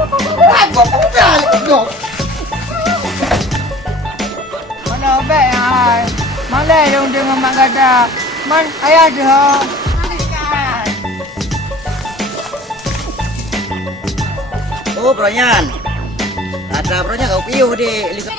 Gua udah dong. Mana obek ai. Malai dong dengan mak kata. Man ayah dah. Oh, Bronyan. Ada Bronyan kau piu di liga.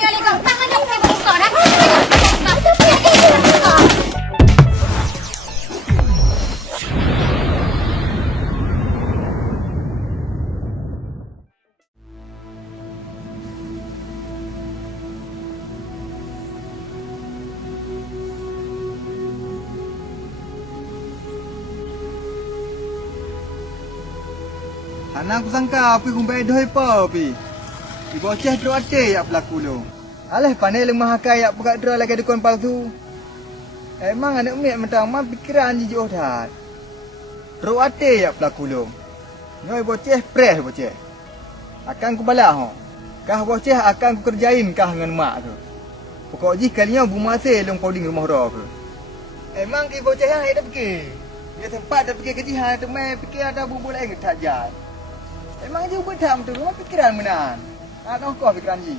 Anak aku sangka api kumpai dah apa api. Di bocah draw ate yak pelaku lo. Alah pandai lemah hakai yak pekat draw lagi dukun palsu. Emang anak umi mentang mang pikiran jijik dah. Draw ate yak pelaku lo. Noi bocah preh bocah. Akan ku balah ho. Kah bocah akan ku kerjain kah dengan mak tu. Pokok ji kalinya bu masa long coding rumah ro tu. Emang ki bocah yang ada fikir. Dia tempat dah fikir kejihan tu mai fikir ada bubul lain tak jalan. Emang je ubah tak betul, memang fikiran menan. Nak kau fikiran je.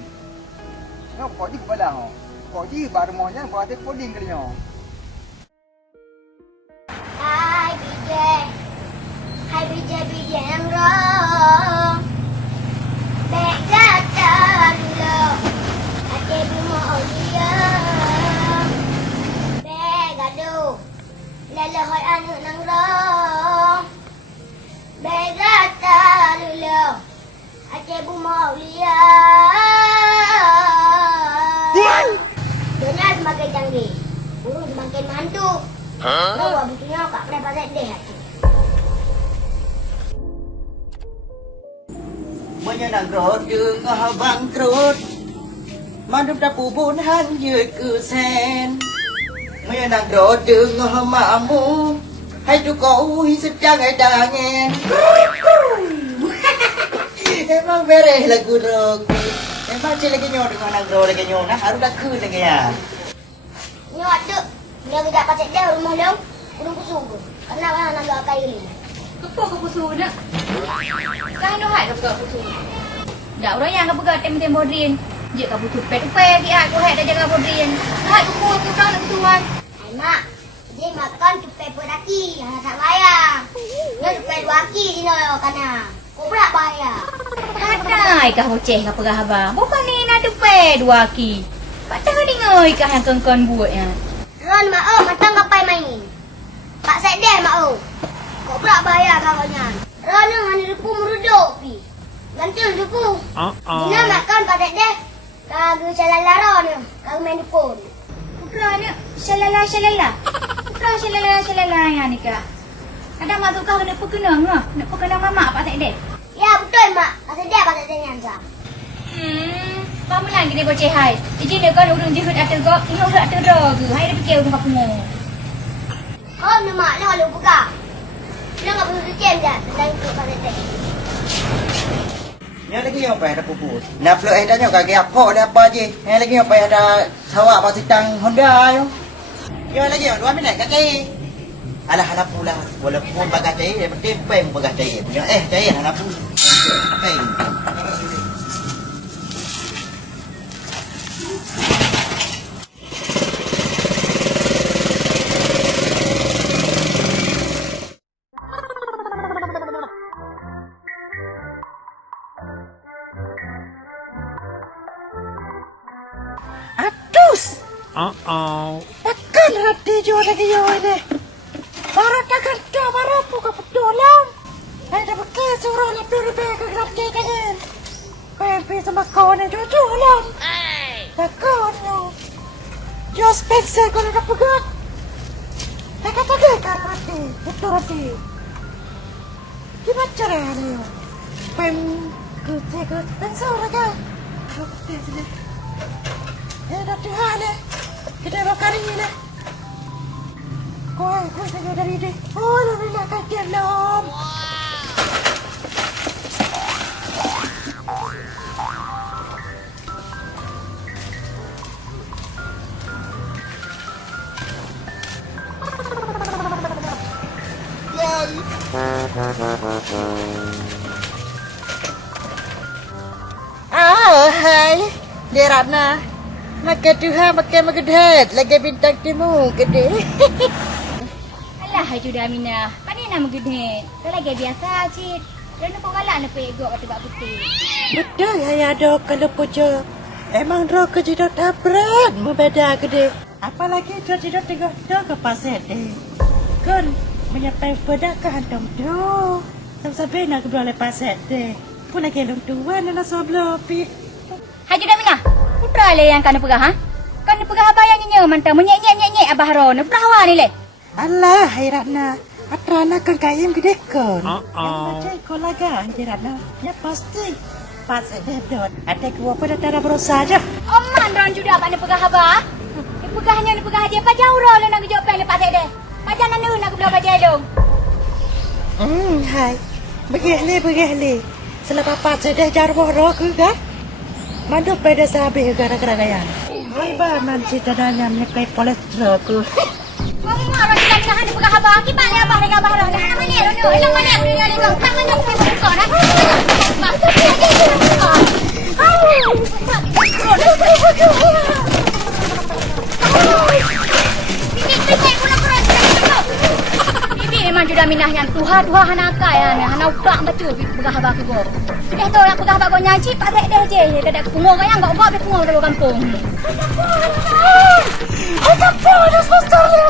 Nak kau je kepala ho. Kau je baru mohnya buat coding kali ho. Hai BJ yang roh. Bek datang lo. Ate mau dia. Bek gaduh. Lalohoi anu nang roh. Bek datang lo. Ate mau dia. Dunia semakin canggih. Burung semakin mantu. Bawa bukunya kak pernah pasal deh hati. Menyenang đường bangkrut. Mandum đã phù bốn hắn dưới cử sen. Menyenang đường mamu. Hay tu kau hisap jangan dangen. Emang bereh lagu rock. Emang cik lagi nyon dengan nang road lagi nyon. Harus dah kun lagi ya. Nyok tu, dia tidak pasal deh rumah dong. Burung kusungguh. Kenapa nak gak kayu ni? Kepo ke pusu nak. Kan no hai ke pusu. Dak orang yang ke pegat tem bodrin. Je ka pusu pet ki ai ko hai dah jaga bodrin. Hai ku tu dah nak tuan. Hai mak, dia makan cupai peraki, hanya tak bayar. Dia cupai 2 ki ni no kana. Kau berak bayar. Hadai kah boceh ka pegah abang. Bukan ni nak dupe 2 ki. Patah dengar kah yang kongkon buat ya. Ron mak oh, matang ngapai main. Pak saya deh mak oh. Kau berak bayar kawannya. Ron yang hanya depu meruduk pi. Gantul depu. Dia makan pada deh. Kagak calalara ni. Kagak main depu. Putra ni shalala. Putra shalala yang ni kah. Ada masuk kah nak perkenang ah. Nak perkenang mama pak tak deh. Ya betul mak. Pasal dia pasal tanya sah. Kamu lagi ni boceh hai. Iji dia kan urung jihut atur kau. Tengok urung atur dah ke. Hai dah fikir urung kamu. Kau ni mak nak lu buka. Dia enggak perlu diam dah. Tentang itu pasal teh. Yang lagi apa ada pupus. Nak flow dah nyo kaki apa ada apa je. Yang lagi apa ada sawak masih tang Honda yo. Yang lagi 2 minit kaki. Alah anak pula walaupun bagai cai dia tempeng bagai cai punya cai anak pula. Okey. Takkan hati jual lagi yo ini. Baru takkan dah baru buka pedolang. Ada pakai suruh lebih lebih ke hati kangen. Pempi sama kawan yang jualan. Takkan yo. Just pixel kalau nak pegat. Tak kata dia kan hati, betul hati. Gimana caranya yo? Pem ke pensar lagi. Betul sini. Dah Tuhan ni. Kita makan ini lah. Kau tengok dari dia. Oh, lu nak kaget lom. Dia Ratna. Makan Tuhan makan magedhet. Lagi bintang timu gede. Alah, Haji Aminah. Pandai nama gede. Kalau lagi biasa, Cik. Dan nak galak nak pegok kat tempat putih. Betul ya ada kalau puja. Emang roh kejidat tabrak membeda gede. Apalagi kejidat tengok dah ke pasir deh. Kan menyapai pedakan dong do. Sampai nak beroleh pasir deh. Pun lagi long tuan nak sebelum pi. Haji Aminah. Putra le yang kena pegah, ha? Kena pegah abah yang nyanyi mantap. Menyek-nyek abah ron. Perawan ni le. Allah, Ratna. Atrana kan kayam gede kan. Yang macam kau laga, Ratna. Ya pasti. Pas ada dot. Ada gua pada tara berusaha aja. Oman ron juga apa ni pegah abah? Pegahnya ni pegah dia. Pak jauh ron nak kejop pen lepas dia. Pak jangan nak ke belah baca dong. Hai. Begini. Selepas pas ada jarwo roh ke kan? Mandu pada sahabat gara-gara gaya. Hai ba man cita danya menyekai kolesterol ku. Kamu marah kita nak hendak pegah abah. Kipak ni abah dengan abah ron. Dah mana ni ron? Elang mana aku dia lego. Tak mana aku pergi kau dah. Mak. Bibi memang sudah minah yang tuha anak kaya ni. Anak ubak betul pegah abah ke go. Dah tu nak pegah abah go nyanyi pak tak dah je. Dah pungung kaya enggak ubak pungung dari kampung. Ada panas pastornya.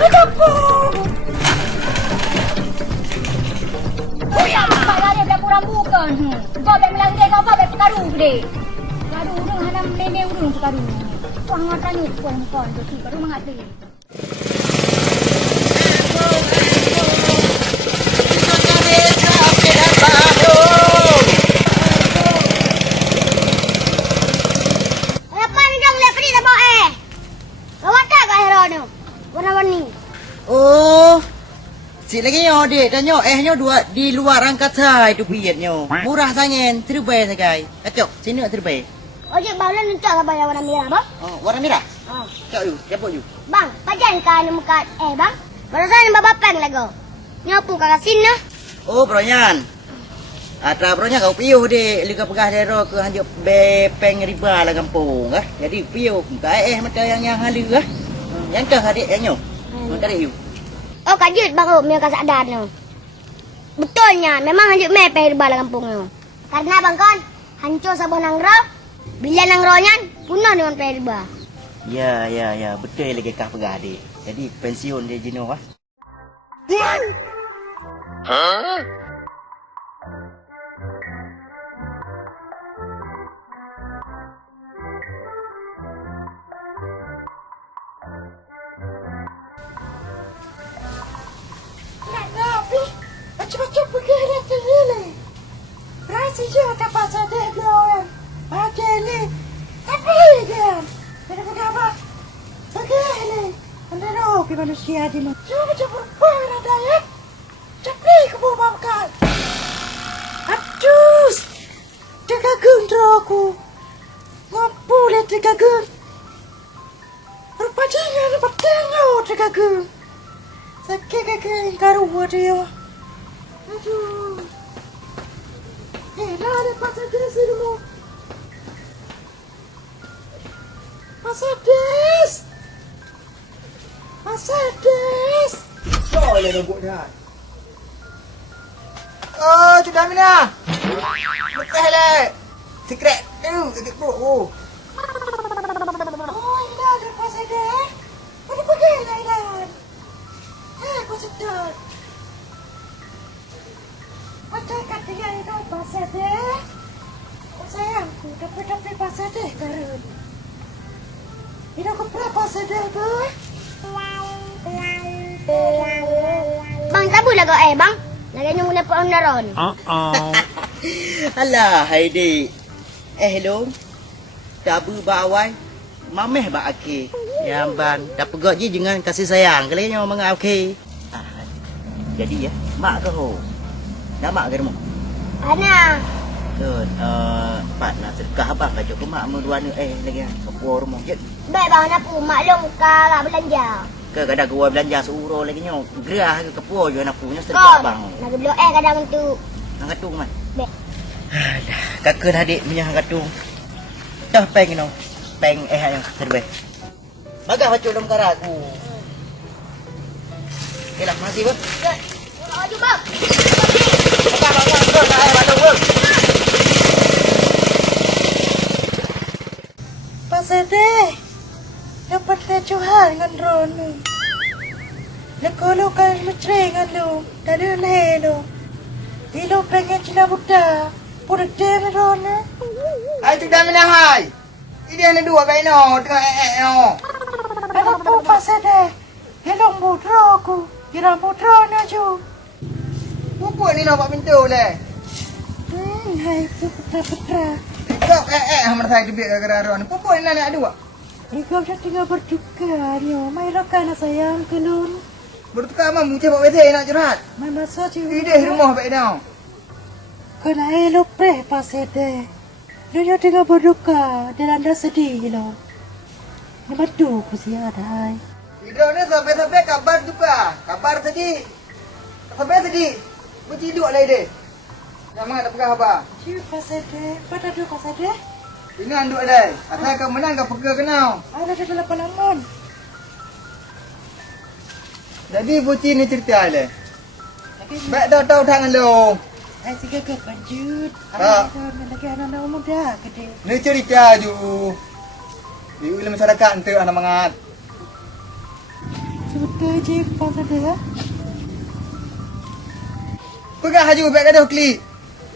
Ada panas. Oh ya, pak dia dah kurang bukan. Kau bek melang dia kau bek pekaru gede. Pekaru urung hanam lene urung pekaru. Tuang ngatan ni kon tu pekaru mangati. Oh, si lagi nyo dek, dan nyo nyo dua di luar angkasa itu biatnyo. Murah sangat, terbaik sekali. Kacok, sini terbaik. Ojek baulan untuk apa yang warna merah, bang? Oh, warna merah. Cak you, siapa you? Bang, pajan kan muka bang. Barasan bapak peng lego. Nyapu kakak sini. Oh, bronyan. Atra bronya kau piuh dek, liga pegah dero ke hanjuk bepeng riba lah kampung ah. Jadi piuh, mata yang halu ah. Yang kah adik yang nyo? Mana you? Oh, kajut bang, oh, mereka sadar no. Betulnya, memang hanjuk mepeh riba lah kampung no. Karena bang kon, hancur sabun nang roh, bila nang rohnya punah dengan peh riba. Ya, betul lagi kah pegah adik. Jadi pensiun dia jenuh ah. Macam-macam begini tergila. Berasa je tak pasal dia orang. Pakai ni. Tapi kan. Tidak berapa. Begini. Anda tahu ke manusia di mana. Cuma macam berbuat ada ya. Cepi ke bawah makan. Aduh. Tergagum aku. Ngampulnya tergagum. Rupanya dapat tengok tergagum. Sakit kakak karuah dia. Aduh. Lah ada pasal des di rumah. Pasal des. Oh, dia dah buat dah. Oh, sudah Aminah. Lepas lah. Secret. Secret bro. Oh. Oh, ini ada pasal des. Mana pergi lah Ilan? Aku sedar. Macam kata yang itu pasal deh. Oh sayangku, dapat pasal deh karun. Ini aku pernah pasal deh tu. Bang, tabu lah kau bang. Lagi nyung mula pohon naron. Alah, Haidi. Hello. Tabu bawai. Mameh ba aki. Yang ban, dah pegak je jangan kasih sayang. Kalau yang mga okey. Jadi ya, mak ke ho. Dah mak ke rumah? Ana. Good. Pak nak sedekah abang kacau ke mak mu dua ni lagi ke rumah. Jep. Baik bang, nak pu maklum ka belanja. Ke kadang gua belanja seuro lagi nyo. Gerah ke kepo je nak punya sedekah abang. Nak beli kadang tu. Hang katung man. Baik. Alah, kakak adik punya hang katung. Dah peng no. Peng yang terbaik. Bagah bacuk dalam karat. Okey lah, makasih bos. Ya. Pulang aja bang. Bagah terus nak air bandung bos. Pak Sede, dapat lecuhan dengan drone. Lekolo kan mencerengan lu, dari lelo. Ilo pengen cina budak, pura dem drone. Hai tu dah mina hai. Ini ada dua baik no, tengah no. Ada pun Pak Sede, helong budro aku, kira budro na ju. Pupuk ni nampak pintu le. Hai putra-putra. Kau hamar saya tu biar gara-gara ron. Pupuk ni nak dua. Ikaw siya tinggal berduka niyo. May raka na sayang kelun. Bertukar mah muncul buat WC nak curhat. May masa cium. Ini rumah baik no. Kena elo pre pasede. Dunia tinggal berduka dan anda sedih lo. Ini betul ku siya ada. Hidup ni sampai-sampai kabar duka. Kabar sedih. Sampai sedih. Berciduk lah dia. Jangan tak pegang apa. Cium pasede. Pada dulu pasede. Ini anduk ada. Asal kau menang kau pegang kenal. Ada di dalam pelamun. Jadi buci ni cerita le. Baik tahu tangan lo. Ay sige ke panjut. Tak. Ay lagi anak muda gede. Ni cerita ju. Di ulah masyarakat ente anak mangat. Betul je pasede ya. Pegang haju baik kata klik.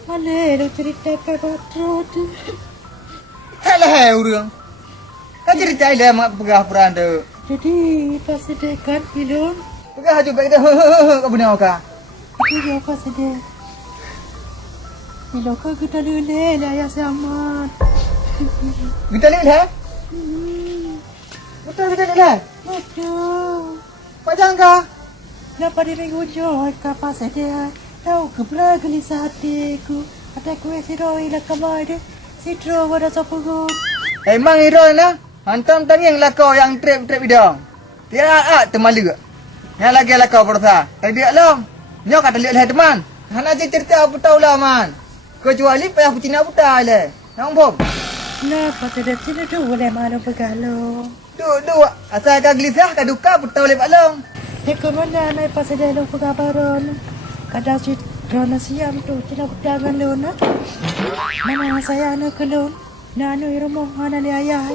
Mana lo cerita ke patro tu. Halah hai urang. Kau cerita le mak pegang peran tu. Jadi pasede kan pilon. Pegang haju baik kata kau benar kah? Aku dia pasede. Ilo ka kita lele lah ya sama. Kita lihat ha? Betul kita lihat. Betul. Macam kah? Kenapa di minggu joy kapal saya tahu kebra gelisah hatiku. Ada kue si Roy lah kemana? Si Roy ada sopogo. Emang hero na? Hantam tanging lakau yang trip bidang. Tiada termalu. Yang lagi lakau bersa. Tadi long. Nyo kata lihat lah teman. Hana cerita apa tahu lah man. Kecuali payah pucina buta le. Nampak? Kenapa tidak tidak tu boleh malu begalo? Duk. Asal kau gelisah kau duka buta oleh Pak Long. Ya kemana naik pas ada lu pegabaran? Kadang si Rona siam tu cina pedangan lu na. Mana saya anak kelun? Nanu iromo mana ni ayah?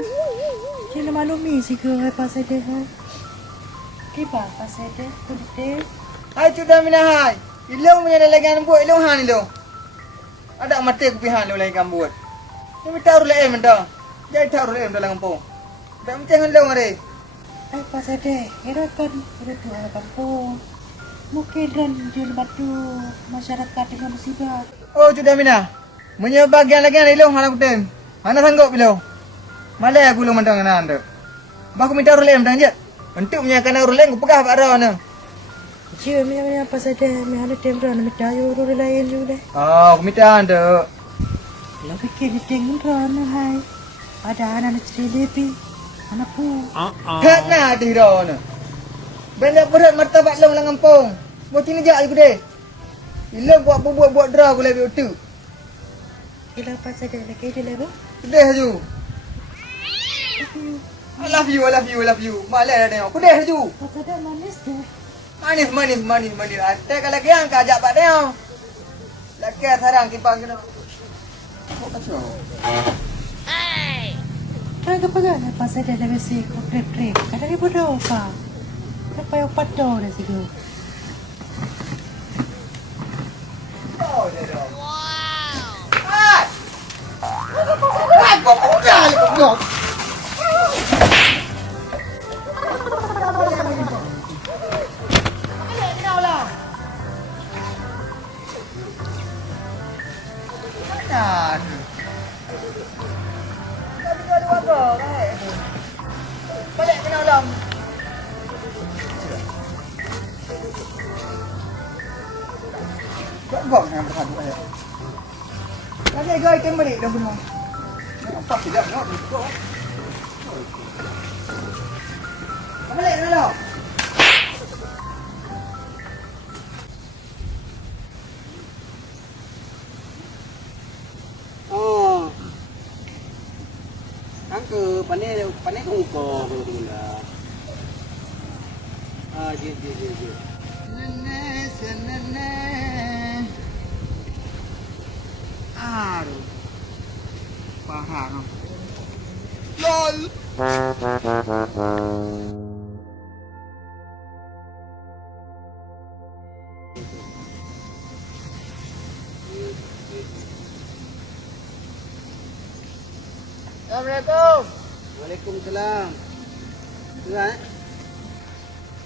Cina malumi si ke pas ada. Kiba pas ada kulit. Hai sudah minahai. Ilong punya lagi buat ilong han ilong. Ada mati kupihan lo lagi buat. Ni taruh le mentah. Jadi taruh le dalam kampung. Tak macam ilong are. Ay pas ada. Ira kan ira tu ada kampung. Mungkin dan jual batu masyarakat dengan musibah. Oh sudah minah. Punya bagian lagi ilong han aku tem. Mana sanggup bilo. Malai aku lo mentang nan tu. Baku minta taruh le mentang je. Untuk punya kena taruh le aku pegah pak ro na. Cia mina pas ada. Mina ada tembra na minta yo ro lain juga. Oh, aku minta anda. Lo fikir ni tembra na hai. Ada anak cerita lebih. Anak pu. Hak na di ro na. Benda berat martabat long lang kampung. Buat ini je aku deh. Ilong buat draw aku lebih utuh. Ila pas ada lagi dia lebu. Deh ju. I love you. Malai dah aku deh ju. Pas ada manis deh. Manis. Ate kalau kian kajak pak dia. Laki sarang kipang kena. Kok kacau. Kan kepegang pas ada lebih si krep. Kadang dia bodoh apa? Apa yang padoh dah sih tu. Oh, dah. Wow. Ah. Kok udah. Kan. Tapi kau ada apa kan? Balik kena ulang. Gong yang berhadu aja. Lagi gay ikan balik dah benar. Nampak tidak nak buka. Balik dulu. ke pandai kau kau tu lah. Je. Nenek. Aduh. Paham. LOL. Assalamualaikum. Waalaikumsalam. Tuan.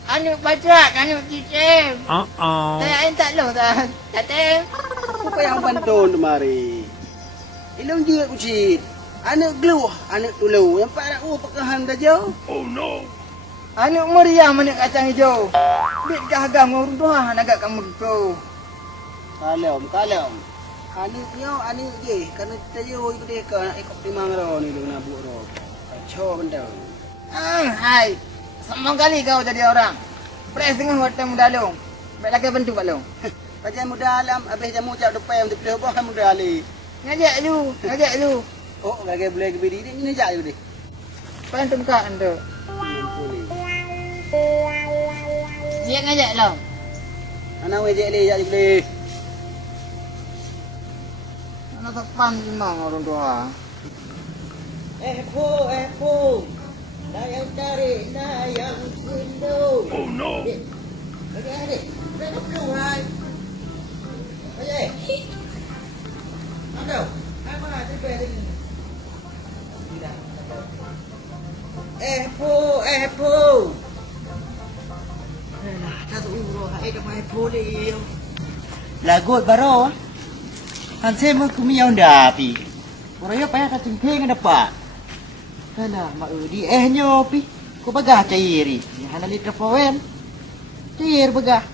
Anu baca, anu cicim. Saya tak lo dah. Tatem. Apa yang bantu mari? Ilung juga kucit. Anak geluh, anak tulu. Yang pak nak pekahan dah jauh. Anu meriah mana kacang hijau. Bit gahagam ngurung tuah agak kamu tu. Kalem. Anak je. Karena tayo ikut dia ke ikut timang ro ni lu nak buat ro. Kacau benda. Hai. Semua kali kau jadi orang. Pres dengan hotel muda long. Baik lagi bantu pak long. Macam muda alam, habis jamu cap depan untuk pilih buah muda ali. Ngajak lu. Oh, bagi boleh ke biri ni ngajak je deh. Bantu muka anda. Boleh. Dia ngajak long. Anak wajak le, jak je boleh. Anak tak pam memang orang tua. Po. Dayang tarik, dayang gundu. Oh no. Adik. Dah belum hai. Adik. Ada. Hai mana tiba ni? Po. Lah, dah tu urus hai dah mai po leo. Lagu baro. Hanse mo kumiyaw ndapi. Urayo pa ya kacingking dapat. Alah, mak di nyo pi. Ko bagah cairi. Ni hana litra powen. Cair bagah.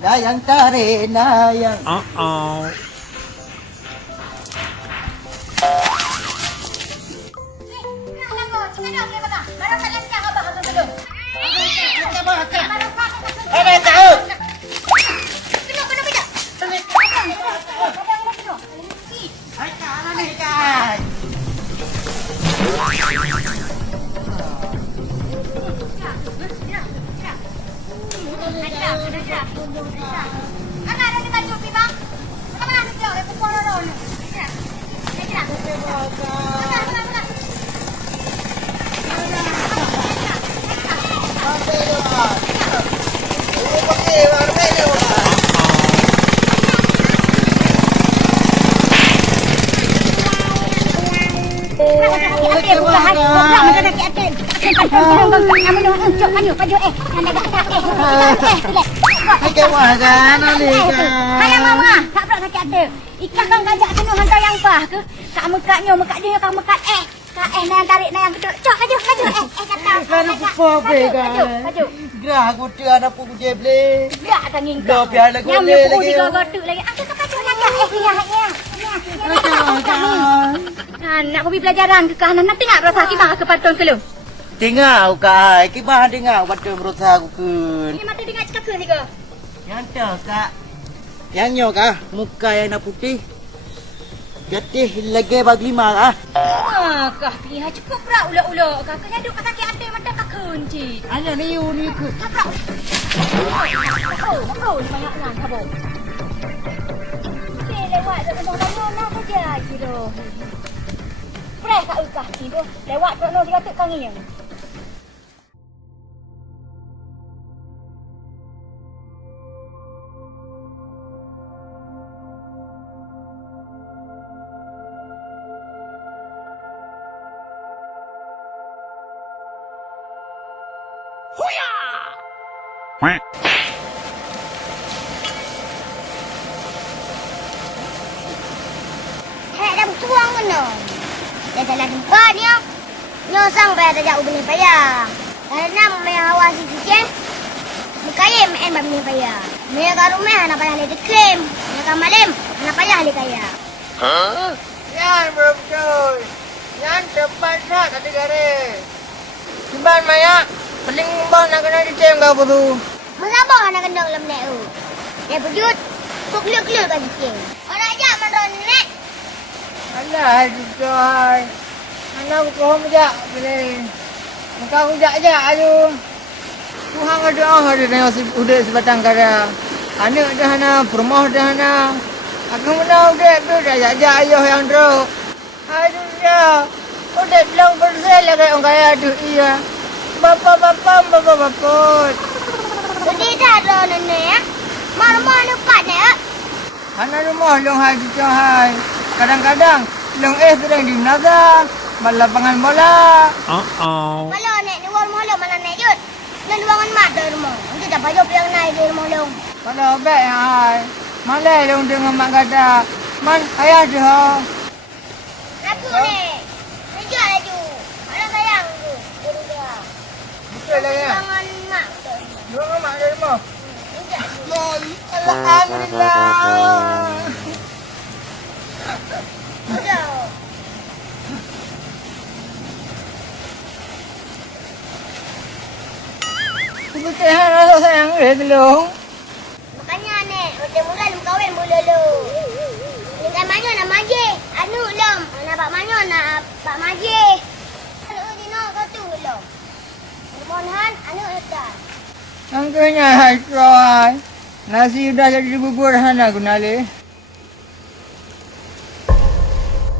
Dayang tarik, dayang. Hayang mama, tak pernah sakit hati. Ikan kan gajak kena hantar yang pah ke? Kak mekaknya, mekat dia, kak mekat Kak nak tarik nak yang kedua. Cok, maju. Kata. Kana pupo be Maju. Gerah gote ada pu jeble. Gerak tanging Do kau. biar lagu Yang le menyebut lagi. tiga gotuk lagi. Aku tak kacau nak. Nak pergi pelajaran ke kanan nanti nak berasa kibah ke patun ke lu? Tengok kak, kibah tengok betul menurut aku kun. Ni mati dengar cakap ke ni ke? Yang tu kak. Yang nyo kak, muka yang nak putih. Gatih lagi bag lima kak. Kah pihak cukup pula ula-ula. Kakaknya duk kat kaki ante macam kak kunci. Ana ni uni ke. Makau ni banyak lang kabo. Okey, lewat kat rumah nak kerja kilo. Pray kat ukah ni tu. Lewat kat no dia tek kanginya. Hei, dah bertuang kena. Dia jalan tempat ni. Nyosang bayar tak jauh beli payah. Karena memang awak si sikit. Mukaya main beli payah. Mereka kat rumah nak payah le dekem. Mereka malam nak payah le kaya. Yan betul. Yan depan sak tadi garis. Ban Maya. Paling bang nak kena dicem kau apa tu? Masa apa nak kena dalam nek tu? Dia bejut. Kok clear kan dikit. Orang ajak mandor ni nek. Alah, Joy. Anak aku kohom jak boleh. Kau hujak je ayu. Tuhan ada tengok udah sebatang kara. Anak dah na, permah dah na. Aku mana udah dah ajak ayah yang drop. Aduh ya. Udah bilang bersel lah kayak orang kaya aduh iya. Bapak. Sedih dah ada nenek ya. Mana lupa nek. Anak rumah long haji cahai. Kadang-kadang long sedang di Naza. Lapangan bola. Kalau nek ni wal malam mana nek jut. Nan ruangan mat dah rumah. Nanti dah payah yang naik di rumah long. Kalau baik hai. Malai long dengan mak kata. Man ayah dah. Aku nek. Nejak laju. Ada sayang tu. Jadi dia. Betul lah ya. Ruangan mat tu. Ruangan mak dari rumah. Nejak. Alhamdulillah. Udah. Kebetulan rasa sayang dia telung. Makanya nek. Udah mula lu kahwin mula lu. Dengan mana nak maji? Anu lom. Nak pak mana nak pak maji? Anu ni nak satu lom. Mohon anu letak. Angkanya hai Troy. Nasi udah jadi bubur hana gunale.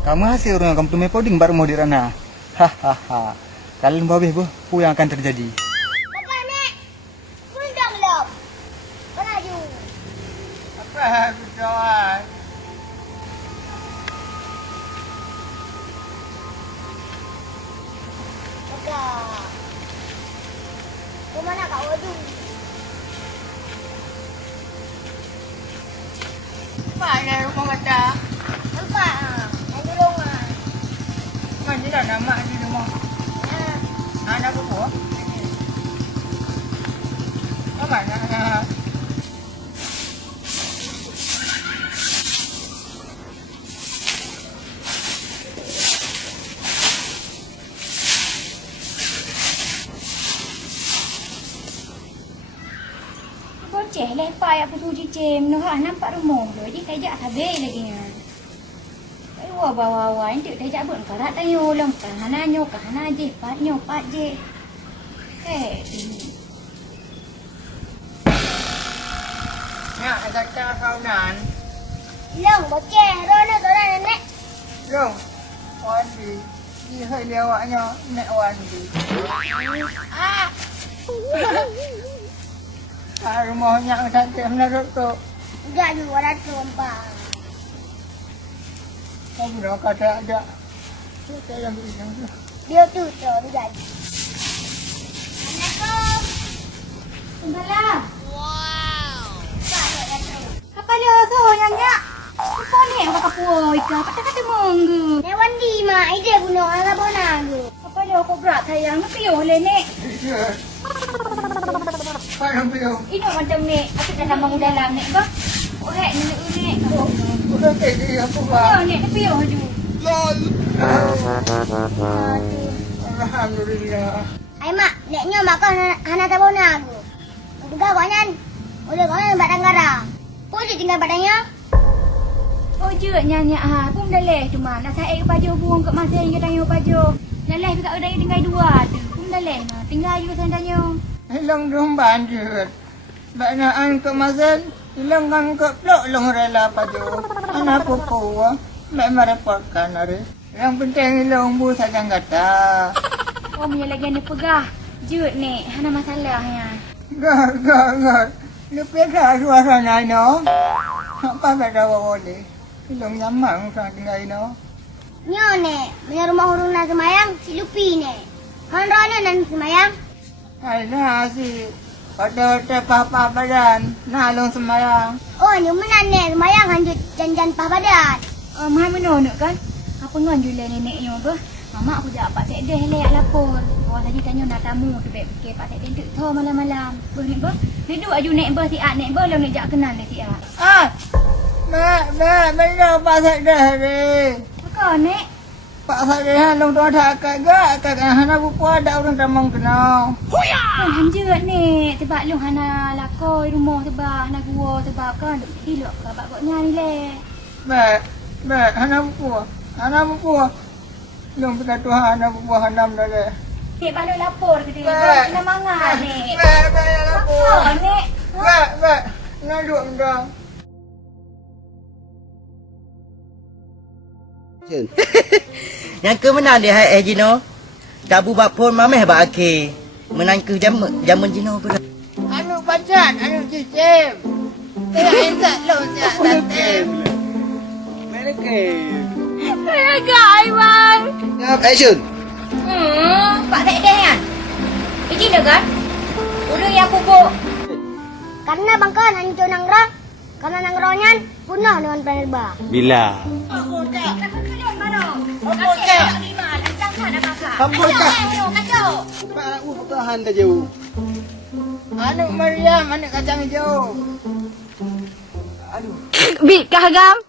Kamu hasil orang kamu tumai poding baru mau dirana. Hahaha. Kalian bawa bu, yang akan terjadi. Apa nek? Kundang lom. Beraju. Apa aku Troy? Okey. Kemana kau wadu? Mana rumah kata? Nampak ah. Yang tolongan. Mana dah nama di rumah? Anak aku. Mana? Boceh lepak aku tu cicim. Noh nampak rumah tu. Jadi kajak habis lagi nya. Wah bawa ini dia jak buat karat tayo long kahana je pat je. Ya, kata kau nan. Long boceh. Rona nek. Long. Wandi. Ni hai lewaknya nek Wandi. Rumahnya cantik menurut tu. Enggak ni warat tumpah. Kau sudah kata ada. Kita yang bilang tu. Dia tu dia. Assalamualaikum. Sembala. Tak ada tu. Kapala so nyanya. Apa ni orang kapuoi ka? Kata monggo. Nek Wandi mak ide guna orang bonago. Kapala ko berat sayang nak piyo le nek. Parang bilang. Ino macam ni. Aku dah lama dalam nek ba. Orek ni. Udah kayak dia apa ba? Ya nek tapi yo haju. Alhamdulillah. Ai mak, neknya makan hana tabonago. Udah kanyan. Udah kanyan badan garang. Pun tinggal badannya. Oh je nyanya ha. Pun dah leh cuma nak saya ke baju buang kat masa yang tanya baju. Dah leh dekat udah tinggal dua tu. Pun dah leh mah. Tinggal juga saya tanya. Hilang domban je. Banyakan ke masal. Hilang kan ke plok long rela baju. Anak popo. Mek merepotkan hari. Yang penting hilang bu saja kata. Oh punya lagi ni pegah. Jut ni. Hana masalahnya. Gar. Lepas dah suara naik no. Apa beda boleh. Hilang nyaman kan tinggal no. Nyo nek, punya rumah hurung nak semayang, si Lupi nek. Han rana nan semayang. Hai nah si. Pada papa badan. Nalong semayang. Oh, nyo menan nek semayang hanjut janjan pah badan. Mahal menonok kan? Apa ngan jule neneknya apa? Mama aku jak pak sekdeh lek lapor. Orang tadi tanya nak tamu tu baik fikir pak sekdeh tu tho malam-malam. Boleh ba? Ni duk aju nek ba si ak nek ba long nek jak kenal si ak. Mak, benar pasal dah ni. Kau nek? Pak saya long tu ada akak hana buku ada orang tamang kenal. Kan hanjut ni. Sebab lu hana lakoi rumah sebab hana gua sebab kan hilok ke baknya ni le. Baik, hana buku. Long kita Tuhan hana buku hanam dah le. Nek balu lapor ke dia. Kena mangat ni. Baik lapor. Apa nek? Baik. Nak duduk mendang. Cun. Yang ke menang dia Jino. Tabu bapon mameh ba ake. Menang ke zaman Jino pula. Anu pacat, anu cicim. Tidak entak lo siap tantem. Mereka. Agak Aiman. Siap, action. Pak Sekdeh kan? Izin dah kan? Udah yang pupuk. Karena bangkan hancur nangra. Karena nangronya punah dengan planet ba. Bila? Kacau. Pak aku pertahan dah jauh. Anu Maryam, anu kacang hijau. Bit kahagam.